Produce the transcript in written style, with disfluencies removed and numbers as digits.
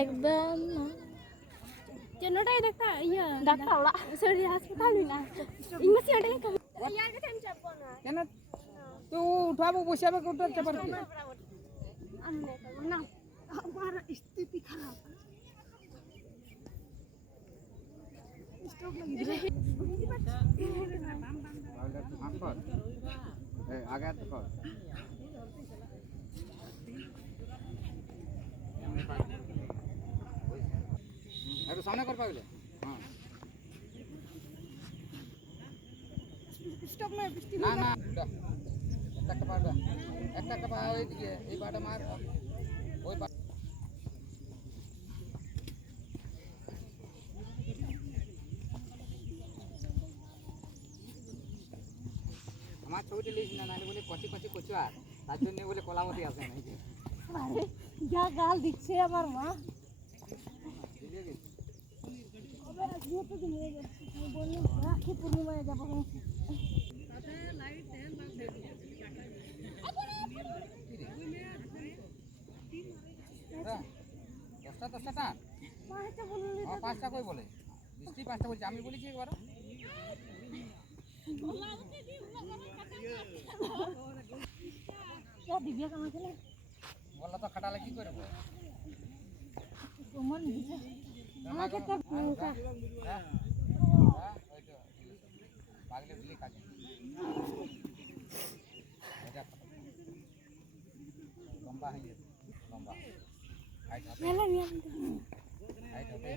একদম চেন্নাটাই দেখা ইয়া ডাক্তার ওরা সরি হাসপাতাল না ইংলিশ আটাই ইয়ার কাছে আমি যাব না কেন তুই উঠাবো বসাবে কোটা চাপার কি আমি না আমার স্থিতি খারাপ স্টক লাগিয়ে আগে তো একটু সামনে কর পাগলে হ্যাঁ স্টক না বৃষ্টি না না একটা পাড়া একটা পা ওইদিকে এই পাটা মার ওই পা আমার ছবিটা লিস না নালে বলে কচি কচি কচু আর তার জন্য বলে কলামতি আসে না আরে যা গাল দিচ্ছে আমার মা আবে আজকে তো দিন হয়ে যাচ্ছে আমি বললাম রাখি পূর্ণিমায় যাব সাথে লাইট দেন বা দশটা টান পাঁচটা বললি পাঁচটা কই বলে বৃষ্টি পাঁচটা বলছি আমি বলেছি একবার দিব্যা কামাকে না বললা তো খাটালে কি করবো তোমার দিছে আমাকে তো হ্যাঁ ওই তো পাগলে দিলে কাজ লম্বা হয়ে লম্বা হাইট হবে